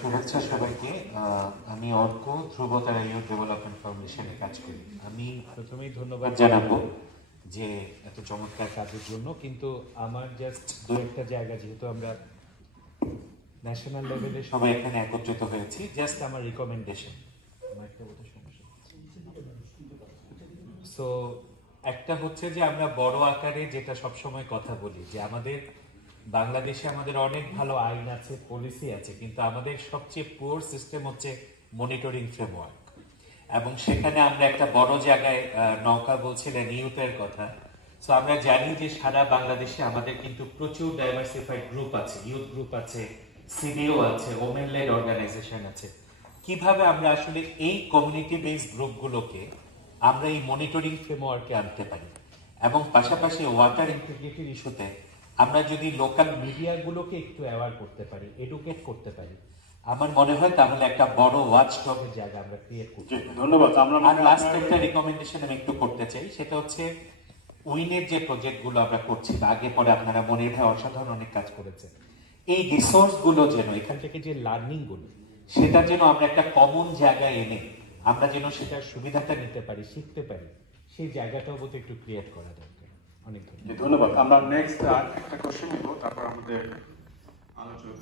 শুভেচ্ছা সবাইকে। আমি অর্ক, ধ্রুবতারা ইউথ ডেভেলপমেন্ট ফাউন্ডেশনে কাজ করি। আমি প্রথমেই ধন্যবাদ জানাবো যে এত চমৎকার কাজের জন্য, কিন্তু আমার জাস্ট দু একটা জায়গা, যেহেতু আমরা ন্যাশনাল লেভেলে সবাই এখানে একত্রিত হয়েছি, জাস্ট আমার রিকমেন্ডেশন। সো একটা হচ্ছে যে আমরা বড় আকারে যেটা সবসময় কথা বলি যে আমাদের বাংলাদেশে আমাদের অনেক ভালো আইন আছে, পলিসি আছে, কিন্তু আমাদের সবচেয়ে পুয়ার সিস্টেম হচ্ছে মনিটরিং ফ্রেমওয়ার্ক। এবং সেখানে আমরা একটা বড় জায়গায় নৌকা বলছিলেন ইউথের কথা। সো আমরা জানি যে সারা বাংলাদেশে আমাদের কিন্তু প্রচুর ডাইভার্সিফাইড গ্রুপ আছে, ইউথ গ্রুপ আছে, সিডিও আছে, ওমেন লেড অর্গানাইজেশন আছে। কিভাবে আমরা আসলে এই কমিউনিটি বেসড গ্রুপগুলোকে আমরা এই মনিটরিং ফ্রেমওয়ার্কে আনতে পারি, এবং পাশাপাশি ওয়াটার ইন্টিগ্রিটির ইস্যুতে আমরা যদি লোকাল মিডিয়াগুলোকে একটু অ্যাওয়ার করতে পারি, এডুকেট করতে পারি, আমার মনে হয় তাহলে একটা বড় ওয়াচ টকের জায়গা আমরা ক্রিয়েট করতে পারি। ধন্যবাদ। আর লাস্ট একটা রিকমেন্ডেশন আমি একটু করতে চাই, সেটা হচ্ছে উইনের যে প্রজেক্টগুলো আমরা করছি, আগে পরে আপনারা মনির ভাই অসাধারণ অনেক কাজ করেছে, এই রিসোর্স গুলো যেন এখান থেকে যে লার্নিং গুলো, সেটা যেন আমরা একটা কমন জায়গায় এনে আমরা যেন সেটার সুবিধাটা নিতে পারি, শিখতে পারি, সেই জায়গাটাও বোধ একটু ক্রিয়েট করা দরকার। অনেক ধন্যবাদ। ধন্যবাদ। আমরা নেক্সট একটা কোশ্চেন নিব, তারপর আমাদের আলোচক